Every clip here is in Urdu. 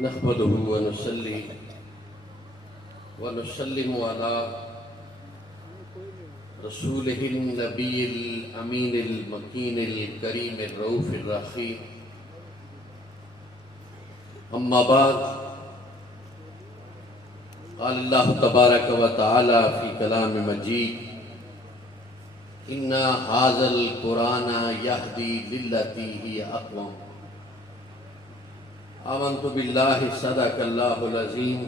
نحمده ونصلي ونسلم على رسوله النبي الأمين المكين الكريم الرؤوف الرحيم. أما بعد، قال الله تبارك وتعالى في كلام مجيد: إن هذا القرآن يهدي للتي هي أقوم. آمنت بالله صدق اللہ العظیم.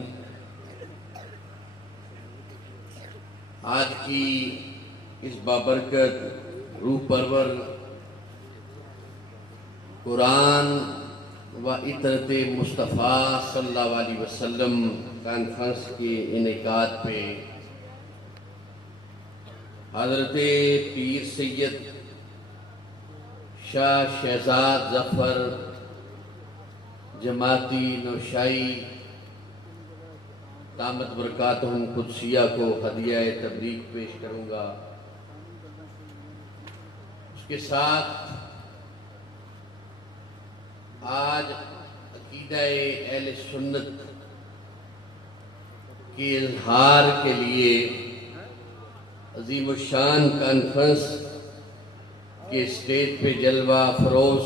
آج کی اس بابرکت روح پرور قرآن و عطرت مصطفیٰ صلی اللہ علیہ وسلم کانفرنس کے انعقاد پہ حضرت پیر سید شاہ شہزاد ظفر جماعتی نوشائی دامت برکاتہم قدسیہ کو ہدیہ تبریک پیش کروں گا. اس کے ساتھ آج عقیدہ اہل سنت کے اظہار کے لیے عظیم الشان کانفرنس کے اسٹیج پہ جلوہ فروز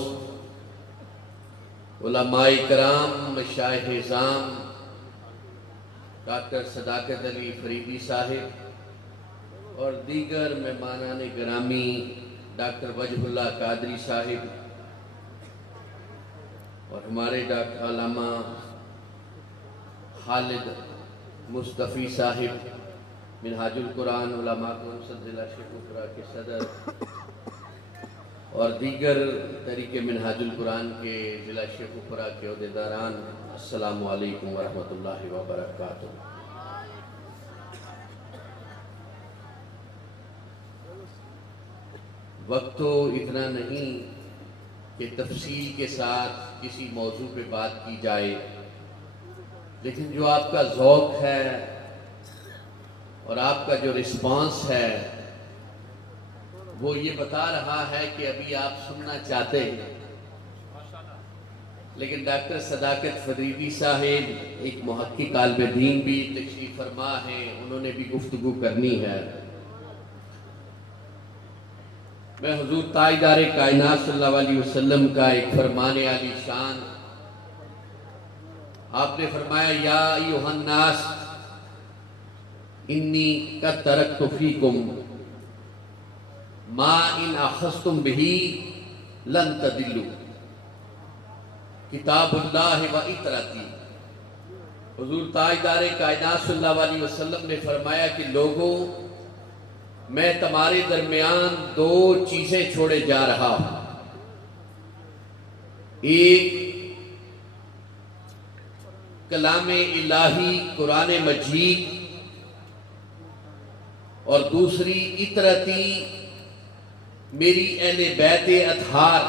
علماء کرام، مشائخ اعظام، ڈاکٹر صداقت علی فریدی صاحب اور دیگر مہمانان گرامی، ڈاکٹر وجہ اللہ قادری صاحب اور ہمارے ڈاکٹر علامہ خالد مصطفی صاحب، منہاج القرآن علماء کونسل ضلع شیخوپورہ کے صدر اور دیگر طریق منہاج القرآن کے ضلع شیخوپورہ کے عہدیداران، السلام علیکم ورحمۃ اللہ وبرکاتہ. وقت تو اتنا نہیں کہ تفصیل کے ساتھ کسی موضوع پہ بات کی جائے، لیکن جو آپ کا ذوق ہے اور آپ کا جو رسپانس ہے وہ یہ بتا رہا ہے کہ ابھی آپ سننا چاہتے ہیں. لیکن ڈاکٹر صداقت فریدی صاحب ایک محقق طالب دین بھی تشریف فرما ہیں، انہوں نے بھی گفتگو کرنی ہے. میں حضور تاجدار کائنات صلی اللہ علیہ وسلم کا ایک فرمان عالی شان، آپ نے فرمایا: یا ایھا الناس انی قد ترکت فیکم ما ان اخذتم بہ لن تضلوا، کتاب اللہ و عطرتی. حضور تاجدار کائنات صلی اللہ علیہ وسلم نے فرمایا کہ لوگوں، میں تمہارے درمیان دو چیزیں چھوڑے جا رہا ہوں. ایک کلام الہی قرآن مجید اور دوسری عطرتی میری اہل بیت اطہار.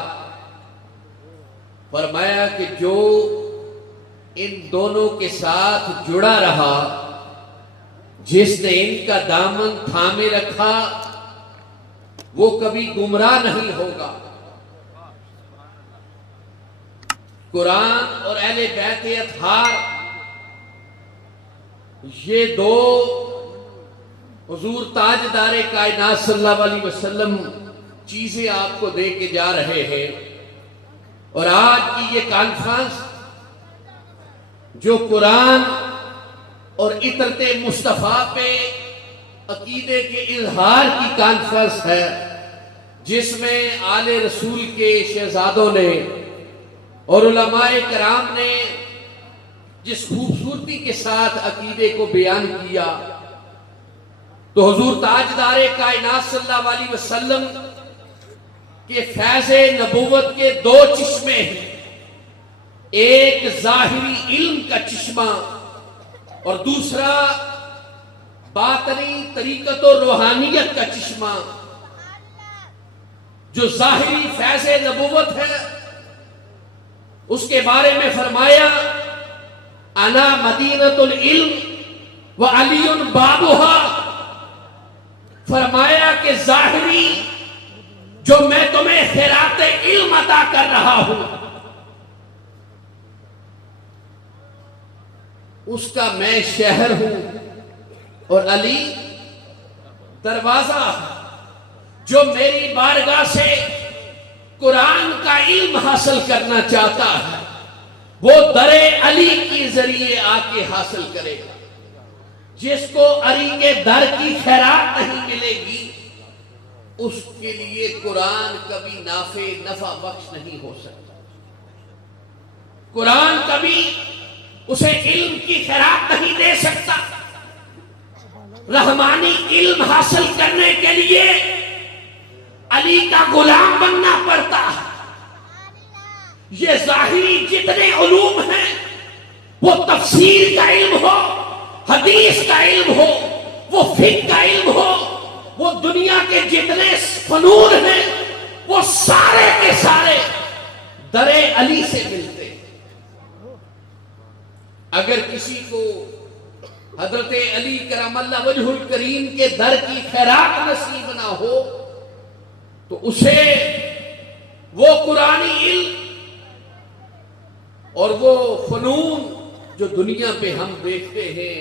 فرمایا کہ جو ان دونوں کے ساتھ جڑا رہا، جس نے ان کا دامن تھامے رکھا، وہ کبھی گمراہ نہیں ہوگا. قرآن اور اہل بیت اطہار، یہ دو حضور تاجدار کائنات صلی اللہ علیہ وسلم چیزیں آپ کو دے کے جا رہے ہیں. اور آج کی یہ کانفرنس جو قرآن اور عطرت مصطفیٰ پہ عقیدے کے اظہار کی کانفرنس ہے، جس میں آل رسول کے شہزادوں نے اور علماء کرام نے جس خوبصورتی کے ساتھ عقیدے کو بیان کیا، تو حضور تاجدار کائنات صلی اللہ علیہ وسلم کہ فیض نبوت کے دو چشمے ہیں، ایک ظاہری علم کا چشمہ اور دوسرا باطنی طریقت و روحانیت کا چشمہ. جو ظاہری فیض نبوت ہے اس کے بارے میں فرمایا: انا مدینۃ العلم وعلی بابها. فرمایا کہ ظاہری جو میں تمہیں خیرات علم علم عطا کر رہا ہوں، اس کا میں شہر ہوں اور علی دروازہ ہے۔ جو میری بارگاہ سے قرآن کا علم حاصل کرنا چاہتا ہے وہ در علی کے ذریعے آ کے حاصل کرے گا۔ جس کو علی کے در کی خیرات نہیں ملے گی اس کے لیے قرآن کبھی نفع بخش نہیں ہو سکتا۔ قرآن کبھی اسے علم کی خیرات نہیں دے سکتا۔ رحمانی علم حاصل کرنے کے لیے علی کا غلام بننا پڑتا ہے۔ یہ ظاہری جتنے علوم ہیں، وہ تفسیر کا علم ہو، حدیث کا علم ہو، وہ فقہ کا علم ہو، وہ دنیا کے جتنے فنون ہیں، وہ سارے کے سارے در علی سے ملتے ہیں۔ اگر کسی کو حضرت علی کرم اللہ وجہ الکریم کے در کی خیرات نصیب نہ ہو تو اسے وہ قرآنی علم اور وہ فنون جو دنیا پہ ہم دیکھتے ہیں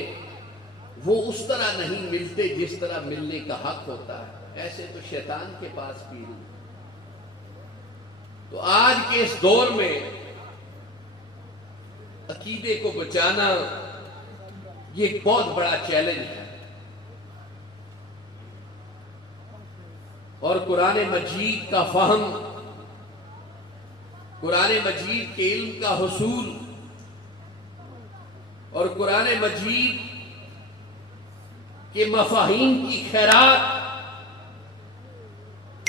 وہ اس طرح نہیں ملتے جس طرح ملنے کا حق ہوتا ہے۔ ایسے تو شیطان کے پاس بھی نہیں۔ تو آج کے اس دور میں عقیدے کو بچانا یہ ایک بہت بڑا چیلنج ہے، اور قرآن مجید کا فہم، قرآن مجید کے علم کا حصول اور قرآن مجید کے مفاہیم کی خیرات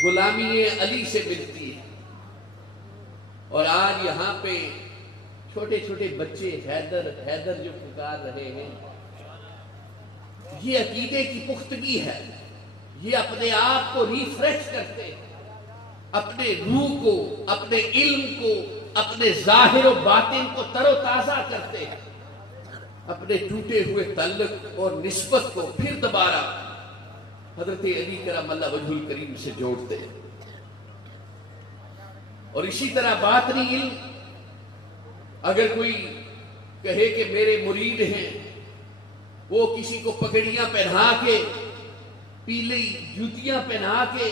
غلامی علی سے ملتی ہے۔ اور آج یہاں پہ چھوٹے چھوٹے بچے حیدر جو پکار رہے ہیں، یہ عقیدے کی پختگی ہے۔ یہ اپنے آپ کو ریفریش کرتے ہیں، اپنے روح کو، اپنے علم کو، اپنے ظاہر و باطن کو تر و تازہ کرتے ہیں، اپنے ٹوٹے ہوئے تعلق اور نسبت کو پھر دوبارہ حضرت علی کرم اللہ وجہ الکریم سے جوڑتے ہیں۔ اور اسی طرح باطنی علم، اگر کوئی کہے کہ میرے مرید ہیں، وہ کسی کو پگڑیاں پہنا کے، پیلی جوتیاں پہنا کے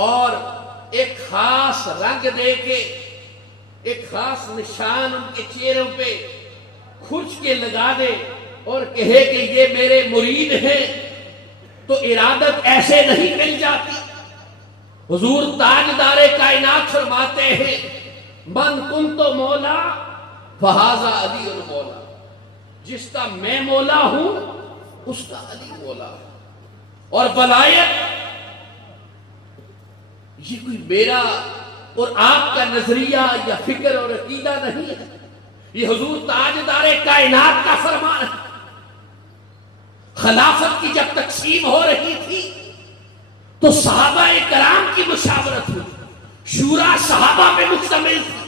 اور ایک خاص رنگ دے کے، ایک خاص نشان ان کے چہروں پہ کھرچ کے لگا دے اور کہے کہ یہ میرے مرید ہیں، تو ارادت ایسے نہیں مل جاتی۔ حضور تاجدار کائنات فرماتے ہیں من کنت مولا فہذا علی المولا، جس کا میں مولا ہوں اس کا علی مولا ہے۔ اور ولایت یہ کوئی میرا اور آپ کا نظریہ یا فکر اور عقیدہ نہیں ہے، یہ حضور تاجدار کائنات کا فرمان ہے۔ خلافت کی جب تقسیم ہو رہی تھی تو صحابہ کرام کی مشاورت ہوئی، شورا صحابہ پہ مشتمل تھی،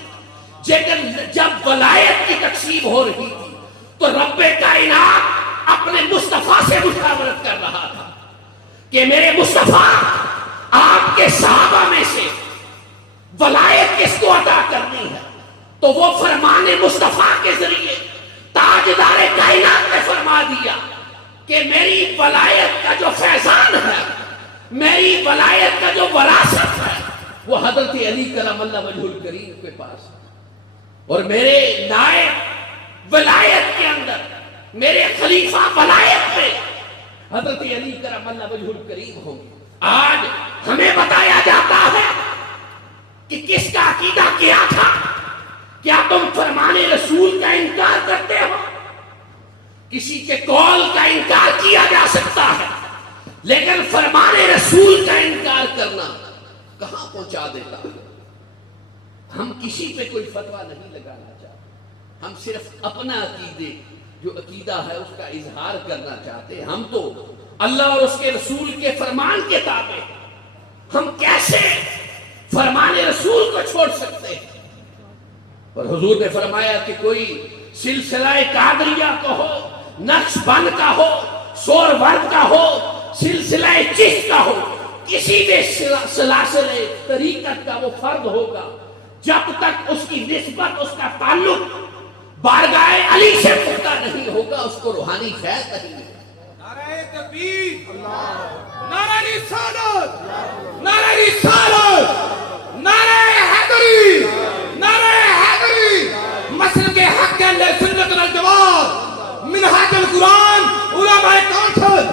لیکن جب ولایت کی تقسیم ہو رہی تھی تو رب کائنات اپنے مصطفیٰ سے مشاورت کر رہا تھا کہ میرے مصطفیٰ، آپ کے صحابہ میں سے ولایت کس کو عطا کرنی ہے؟ تو وہ فرمان مصطفیٰ کے ذریعے تاجدار کائنات نے فرما دیا کہ میری ولایت کا جو فیضان ہے، میری ولایت کا جو وراثت ہے، وہ حضرت علی کرم اللہ وجہ الکریم کے پاس ہے، اور میرے نائب ولایت کے اندر، میرے خلیفہ ولایت میں حضرت علی کرم اللہ وجہ الکریم ہوں گے۔ آج ہمیں بتایا جاتا ہے کہ کس کا عقیدہ کیا تھا؟ کیا تم فرمان رسول کا انکار کرتے ہو؟ کسی کے قول کا انکار کیا جا سکتا ہے، لیکن فرمان رسول کا انکار کرنا کہاں پہنچا دیتا ہے؟ ہم کسی پہ کوئی فتویٰ نہیں لگانا چاہتے، ہم صرف اپنا عقیدے جو عقیدہ ہے اس کا اظہار کرنا چاہتے ہیں۔ ہم تو اللہ اور اس کے رسول کے فرمان کے تابع ہیں، ہم کیسے فرمان رسول کو چھوڑ سکتے ہیں؟ اور حضور نے فرمایا کہ کوئی سلسلہ قادریہ کا ہو، نقش بند کا ہو، سور ورد کا ہو، سلسلہ چشت کا ہو، اسی میں سلاسل طریقت کا وہ فرد ہوگا جب تک اس کی نسبت، اس کا تعلق بارگاہ علی سے پختہ نہیں ہوگا، اس کو روحانی فیض نہیں ہے۔ نعرہ تکبیر، نعرہ رسالت، نعرہ رسالت، نعرہ حیدری، نعرہ حیدری، مسلک حق اہل سنت والجماعت، منہاج القرآن، علماء کونسل۔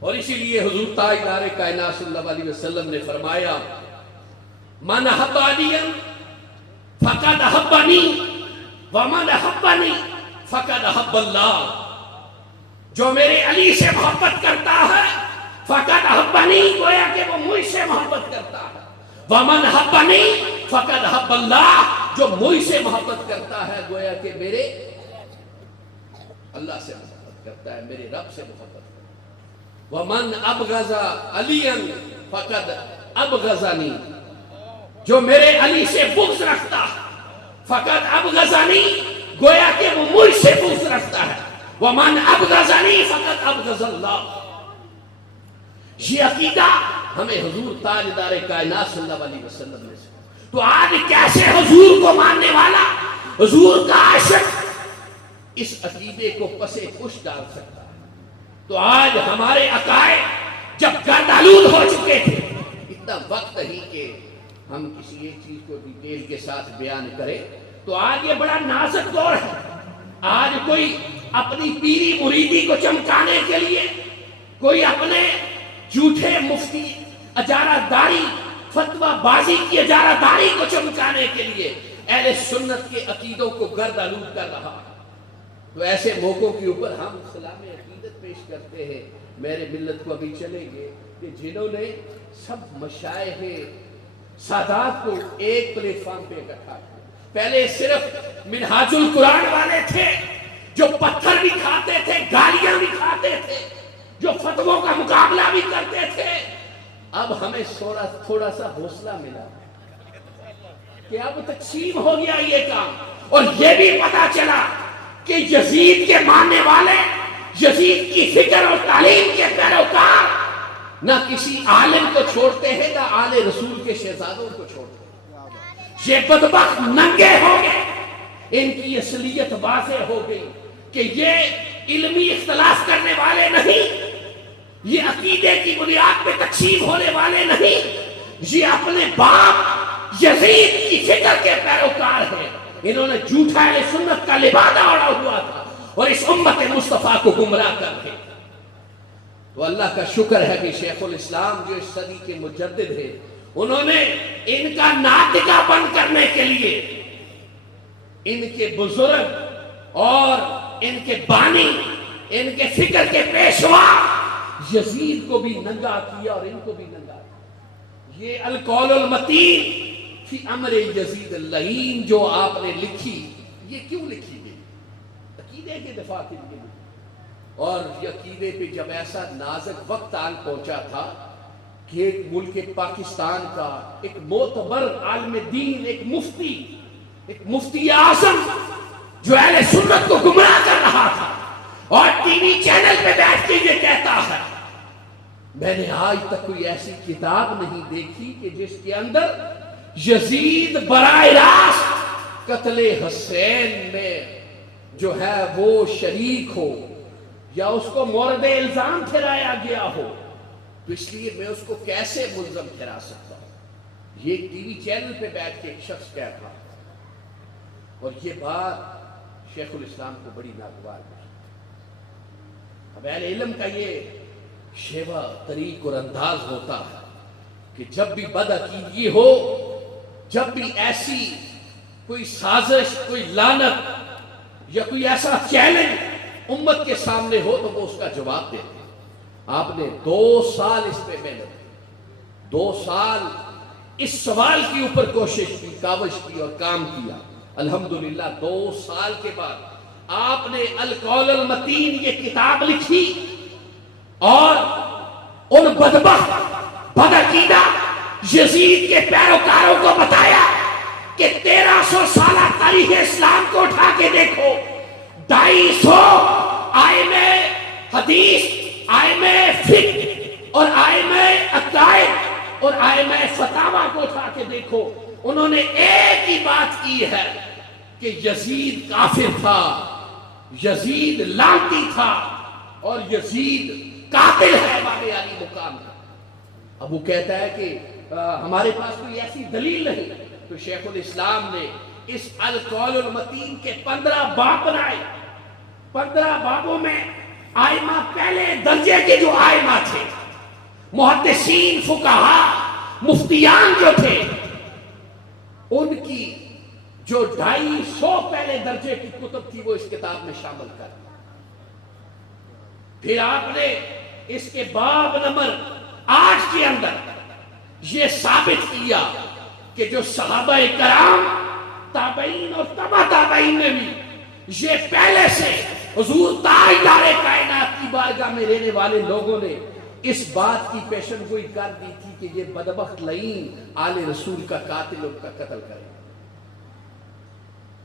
اور اسی لیے حضور تاجدار کائنات صلی اللہ علیہ وسلم نے فرمایا من احب علیا فقد احبنی ومن احبنی فقد احب اللہ، جو میرے علی سے محبت کرتا ہے فقد احبنی، گویا کہ وہ مجھ سے محبت کرتا ہے، ومن احبنی فقد احب اللہ، جو مجھ سے محبت کرتا ہے گویا کہ میرے اللہ سے محبت کرتا ہے، میرے رب سے محبت کرتا ہے۔ ومن ابغض علیا فقد ابغضنی، جو میرے علی سے بغض رکھتا ہے فقد ابغضنی، گویا کہ وہ مجھ سے بغض رکھتا ہے، ومن ابغضنی فقد ابغض اللہ۔ یہ عقیدہ ہمیں حضور تاجدار کائنات صلی اللہ علیہ وسلم نے سکھایا۔ تو آج کیسے حضور کو ماننے والا، حضور کا عاشق اس عقیدے کو پسے پش ڈال سکتا ہے؟ تو آج ہمارے عقائد جب گرد آلود ہو چکے تھے، اتنا وقت ہی کہ ہم کسی ایک چیز کو ڈیٹیل کے ساتھ بیان کریں، تو آج یہ بڑا نازک دور ہے۔ آج کوئی اپنی پیری مریدی کو چمکانے کے لیے، کوئی اپنے جھوٹے مفتی اجارہ داری، فتوہ بازی کی اجارہ داری کو چمکانے کے لیے اہل سنت کے عقیدوں کو گرد آلود کر رہا ہے۔ تو ایسے موقعوں کے اوپر ہم سلام عقیدت پیش کرتے ہیں۔ میرے ملت کو ابھی چلیں گے کہ جنہوں نے سب مشائخ سادات کو ایک پلیٹ فارم پہ اکٹھا کیا۔ پہلے صرف منہاج القرآن والے تھے جو پتھر بھی کھاتے تھے، گالیاں بھی کھاتے تھے، جو فتووں کا مقابلہ بھی کرتے تھے۔ اب ہمیں تھوڑا سا حوصلہ ملا کہ اب تقسیم ہو گیا یہ کام، اور یہ بھی پتا چلا کہ یزید کے ماننے والے، یزید کی فکر اور تعلیم کے پیروکار نہ کسی عالم کو چھوڑتے ہیں، نہ آل رسول کے شہزادوں کو چھوڑتے ہیں۔ یہ بدبخت ننگے ہو گئے، ان کی اصلیت واضح ہو گئی کہ یہ علمی اختلاف کرنے والے نہیں، یہ عقیدے کی بنیاد پہ تقسیم ہونے والے نہیں، یہ اپنے باپ یزید کی فکر کے پیروکار ہیں۔ انہوں نے جھوٹا اہل سنت کا لبادہ اوڑھا ہوا تھا اور اس امت مصطفیٰ کو گمراہ کر کے۔ تو اللہ کا شکر ہے کہ شیخ الاسلام جو اس صدی کے مجدد ہیں، انہوں نے ان کا ناطقہ بند کرنے کے لیے ان کے بزرگ اور ان کے بانی، ان کے فکر کے پیشوا یزید کو بھی ننگا کیا اور ان کو بھی ننگا کیا۔ یہ القول المتین فی امر یزید اللعین جو آپ نے لکھی، یہ کیوں لکھی گئی؟ عقیدے کے دفاع کے لیے۔ اور یہ عقیدے پہ جب ایسا نازک وقت آن پہنچا تھا کہ ایک ملک پاکستان کا ایک معتبر عالم دین، ایک مفتی اعظم جو اہل سنت کو گمراہ کر رہا تھا اور ٹی وی چینل پہ بیٹھ کے یہ کہتا ہے، میں نے آج تک کوئی ایسی کتاب نہیں دیکھی کہ جس کے اندر یزید براہ راست قتل حسین میں جو ہے وہ شریک ہو یا اس کو مورد الزام ٹھہرایا گیا ہو، تو اس لیے میں اس کو کیسے ملزم ٹھہرا سکتا ہوں؟ یہ ٹی وی چینل پہ بیٹھ کے ایک شخص کہتا ہے، اور یہ بات شیخ الاسلام کو بڑی ناگوار ہوئی۔ اب اہل علم کا یہ شیوا طریق اور انداز ہوتا ہے کہ جب بھی بدعقیدگی ہو، جب بھی ایسی کوئی سازش، کوئی لعنت یا کوئی ایسا چیلنج امت کے سامنے ہو تو وہ اس کا جواب دیتے ہیں۔ آپ نے 2 سال اس پہ محنت کی، 2 سال اس سوال کے اوپر کوشش کی، کاوش کی اور کام کیا۔ الحمدللہ 2 سال کے بعد آپ نے القول المتین یہ کتاب لکھی اور ان بدبخت بدعقیدہ یزید کے پیروکاروں کو بتایا کہ 1300 سالہ تاریخ اسلام کو اٹھا کے دیکھو، 250 آئمہ حدیث، آئمہ فقہ، اور آئمہ عقائد اور آئمہ فتاوی کو اٹھا کے دیکھو، انہوں نے ایک ہی بات کی ہے کہ یزید کافر تھا، یزید لعنتی تھا، اور یزید قاتل ہے امام علی مقام کا۔ اب وہ کہتا ہے کہ ہمارے پاس کوئی ایسی دلیل نہیں، تو شیخ الاسلام نے اس القول المتین کے 15 باب بنائے۔ 15 بابوں میں آئمہ پہلے درجے کے جو آئمہ تھے، محدثین، فقہا، مفتیان جو تھے، ان کی جو 250 پہلے درجے کی کتب تھی وہ اس کتاب میں شامل کر دی۔ پھر آپ نے اس کے باب نمبر 8 کے اندر یہ ثابت کیا کہ جو صحابہ کرام، تابعین اور تبع تابعین نے بھی یہ پہلے سے حضور تاجدار کائنات کی بارگاہ میں رہنے والے لوگوں نے اس بات کی پیشن گوئی کر دی تھی کہ یہ بدبخت لعین آل رسول کا قاتل ان کا قتل کرے۔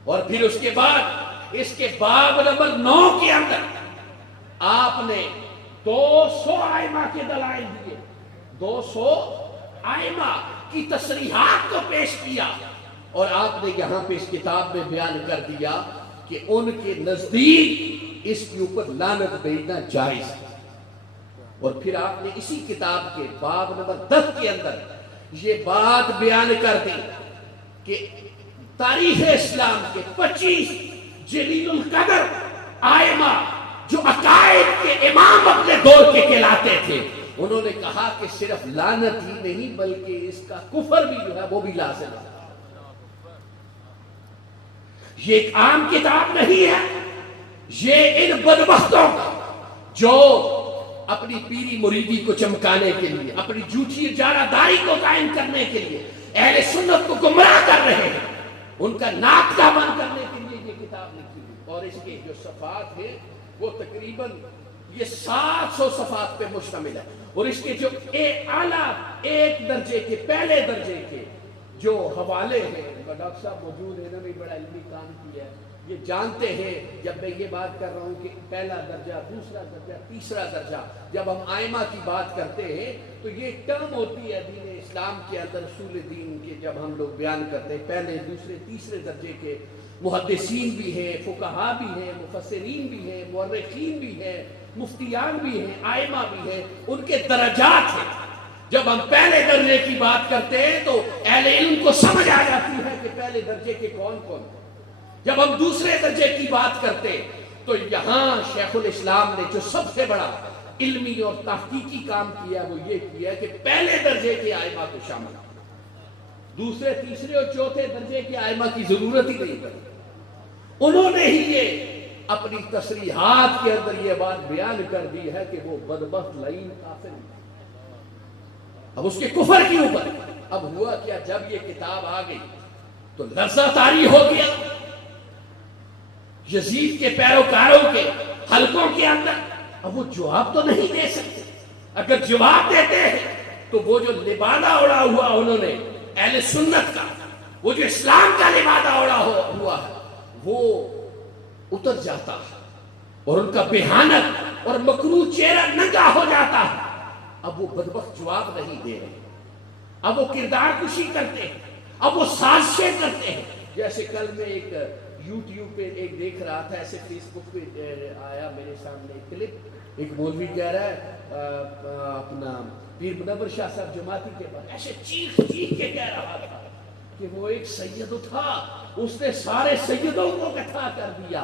اور پھر اس کے بعد اس کے باب نمبر 9 کے اندر آپ نے 200 آئمہ کے دلائل دیے، 200 آئمہ کی تصریحات کو پیش کیا، اور آپ نے یہاں پہ اس کتاب میں بیان کر دیا کہ ان کے نزدیک اس کے اوپر لعنت بھیجنا جائز ہے۔ اور پھر آپ نے اسی کتاب کے باب نمبر 10 کے اندر یہ بات بیان کر دی کہ تاریخ اسلام کے 25 جلیل القدر آئمہ جو عقائد کے امام اپنے دور کے کہلاتے تھے، انہوں نے کہا کہ صرف لعنت ہی نہیں بلکہ اس کا کفر بھی جو ہے وہ بھی لازم ہے۔ یہ ایک عام کتاب نہیں ہے، یہ ان بدبختوں کا جو اپنی پیری مریدی کو چمکانے کے لیے، اپنی جھوٹی اجارہ داری کو قائم کرنے کے لیے اہل سنت کو گمراہ کر رہے ہیں، ان کا ناک کا بند کرنے کے لیے یہ کتاب لکھی ہوئی۔ اور اس کے جو صفحات ہیں وہ تقریباً یہ 700 صفحات پہ مشتمل ہے، اور اس کے جو اعلیٰ ایک درجے کے، پہلے درجے کے جو حوالے ہیں، ڈاکٹر صاحب موجود ہیں، انہوں نے بڑا علمی کام کیا ہے، یہ جانتے ہیں جب میں یہ بات کر رہا ہوں کہ پہلا درجہ، دوسرا درجہ، تیسرا درجہ، جب ہم آئمہ کی بات کرتے ہیں تو یہ ٹرم ہوتی ہے دین اسلام کے اندر، اصول دین کے جب ہم لوگ بیان کرتے ہیں، پہلے، دوسرے، تیسرے درجے کے محدثین بھی ہیں، فقہا بھی ہیں، مفسرین بھی ہیں، مورخین بھی ہیں، مفتیان بھی ہیں، آئمہ بھی ہیں، ان کے درجات ہیں۔ جب ہم پہلے درجے کی بات کرتے ہیں تو اہل علم کو سمجھ آ جاتی ہے کہ پہلے درجے کے کون کون ہیں۔ جب ہم دوسرے درجے کی بات کرتے ہیں تو یہاں شیخ الاسلام نے جو سب سے بڑا علمی اور تحقیقی کام کیا وہ یہ کیا کہ پہلے درجے کے آئمہ کو شامل کیا، دوسرے، تیسرے اور چوتھے درجے کے آئمہ کی ضرورت ہی نہیں پڑی۔ انہوں نے ہی یہ اپنی تصریحات کے اندر یہ بات بیان کر دی ہے کہ وہ بدبخت لعین کافر ہے۔ اب اس کے کفر کے اوپر اب ہوا کیا، جب یہ کتاب آ گئی تو لرزہ طاری ہو گیا یزید کے پیروکاروں کے حلقوں کے اندر۔ اب وہ جواب تو نہیں دے سکتے، اگر جواب دیتے ہیں تو وہ جو لبادہ اڑا ہوا انہوں نے اہل سنت کا، وہ جو اسلام کا لبادہ اڑا ہوا ہے وہ اتر جاتا ہے، اور ان کا بہانت اور مکروہ چہرہ ننگا ہو جاتا ہے۔ اب وہ بدبخت جواب نہیں دے رہے، اب وہ کردار کشی کرتے ہیں، اب وہ سازشیں کرتے ہیں۔ جیسے کل میں ایک یوٹیوب پہ ایک دیکھ رہا تھا، ایسے فیس بک پہ آیا میرے سامنے ایک کلپ، ایک مولوی کہہ رہا ہے اپنا پیر منور شاہ صاحب جماعتی کے بعد ایسے چیخ چیخ کے کہہ رہا تھا کہ وہ ایک سید تھا، اس نے سارے سیدوں کو اکٹھا کر دیا،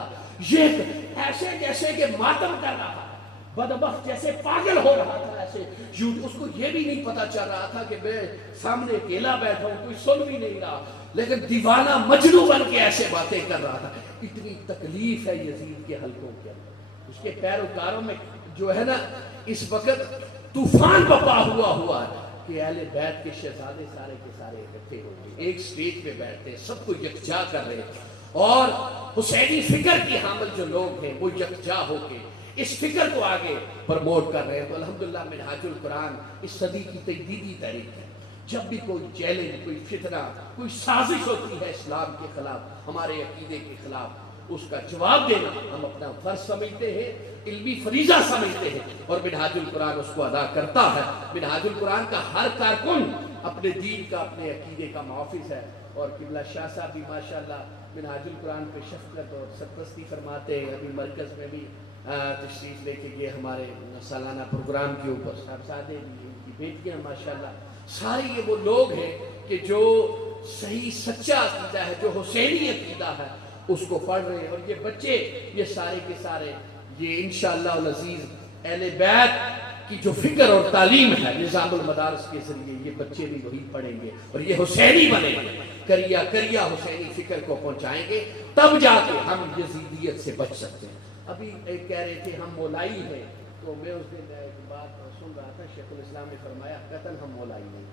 یہ ایسے جیسے کہ ماتم کر رہا تھا، بدبخت جیسے پاگل ہو رہا تھا، ایسے اس کو یہ بھی نہیں پتا چل رہا تھا کہ میں سامنے اکیلا بیٹھا ہوں، کوئی سن بھی نہیں رہا، لیکن دیوانہ مجنوں بن کے ایسے باتیں کر رہا تھا۔ اتنی تکلیف ہے یزید کے حلقوں کے اندر، اس کے پیروکاروں میں جو ہے نا اس وقت طوفان بپا ہوا ہے کہ اہل بیت کے شہزادے سارے کے سارے اکٹھے ہو گئے، ایک سٹیج پہ بیٹھتے، سب کو یکجا کر رہے ہیں، اور حسینی فکر کی حامل جو لوگ ہیں وہ یکجا ہو کے اس فکر کو آگے پرموٹ کر رہے ہیں۔ تو الحمدللہ منہاج القرآن اس صدی کی تجدیدی تحریک ہے۔ جب بھی کوئی چیلنج، کوئی فتنہ، کوئی سازش ہوتی ہے اسلام کے خلاف، ہمارے عقیدے کے خلاف، اس کا جواب دینا ہم اپنا فرض سمجھتے ہیں۔ علمی فریضہ سمجھتے ہیں اور منہاج القرآن اس کو ادا کرتا ہے۔ منہاج القرآن کا ہر کارکن اپنے دین کا، اپنے عقیدے کا محافظ ہے، اور قبلہ شاہ صاحب بھی ماشاءاللہ منہاج القرآن پہ شفقت اور سرپرستی فرماتے ہیں۔ ابھی مرکز میں بھی تشریف لے کے گئے ہمارے سالانہ پروگرام کے اوپر، صاحبزادے بھی، ان کی بیٹیاں ماشاءاللہ، سارے یہ وہ لوگ ہیں کہ جو صحیح سچا عقیدہ ہے، جو حسینی عقیدہ ہے، اس کو پڑھ رہے ہیں۔ اور یہ بچے، یہ سارے کے سارے، یہ انشاءاللہ العزیز اہل بیت کی جو فکر اور تعلیم ہے نظام المدارس کے ذریعے، یہ بچے بھی وہی پڑھیں گے اور یہ حسینی بنیں گے، کریا کریا حسینی فکر کو پہنچائیں گے، تب جا کے ہم یزیدیت سے بچ سکتے ہیں۔ ابھی ایک کہہ رہے تھے ہم مولائی ہیں، تو میں اس دن ایک بات سن رہا تھا، شیخ الاسلام نے فرمایا قطعاً ہم مولائی نہیں،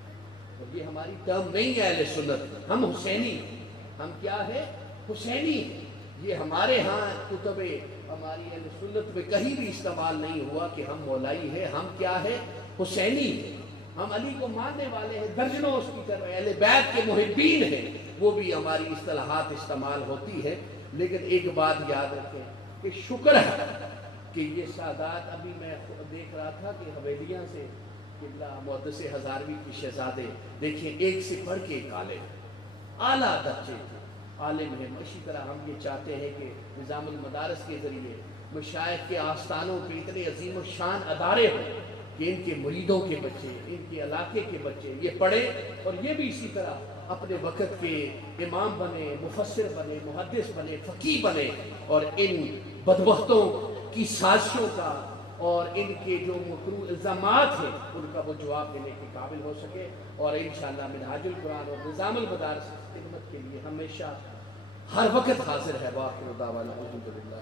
اور یہ ہماری ٹرم نہیں ہے اہل سنت، ہم حسینی ہیں۔ ہم کیا ہے؟ حسینی ہیں۔ یہ ہمارے ہاں کتب ہماری اہل سنت میں کہیں بھی استعمال نہیں ہوا کہ ہم مولائی ہیں، ہم کیا ہے؟ حسینی ہیں۔ ہم علی کو ماننے والے ہیں، درجنوں اس کی طرف اہل بیت کے محبین ہیں، وہ بھی ہماری اصطلاحات استعمال ہوتی ہے۔ لیکن ایک بات یاد رکھیں کہ شکر ہے کہ یہ سادات، ابھی میں دیکھ رہا تھا کہ حویلیاں سے قبلہ محدث ہزاروی کی شہزادے، دیکھیں ایک سے پڑھ کے ایک عالم، اعلیٰ درجے کے عالم ہیں۔ اسی طرح ہم یہ چاہتے ہیں کہ نظام المدارس کے ذریعے مشائخ کے آستانوں پہ اتنے عظیم الشان ادارے ہوں کہ ان کے مریدوں کے بچے، ان کے علاقے کے بچے یہ پڑھیں، اور یہ بھی اسی طرح اپنے وقت کے امام بنے، مفسر بنے، محدث بنے، فقیہ بنے، اور ان بدبختوں کی سازشوں کا اور ان کے جو مکروہ الزامات ہیں ان کا وہ جواب دینے کے قابل ہو سکے، اور انشاءاللہ منہاج القرآن اور نظام المدارس کی خدمت کے لیے ہمیشہ ہر وقت حاضر ہے۔ وآخر دعوانا الحمدللہ۔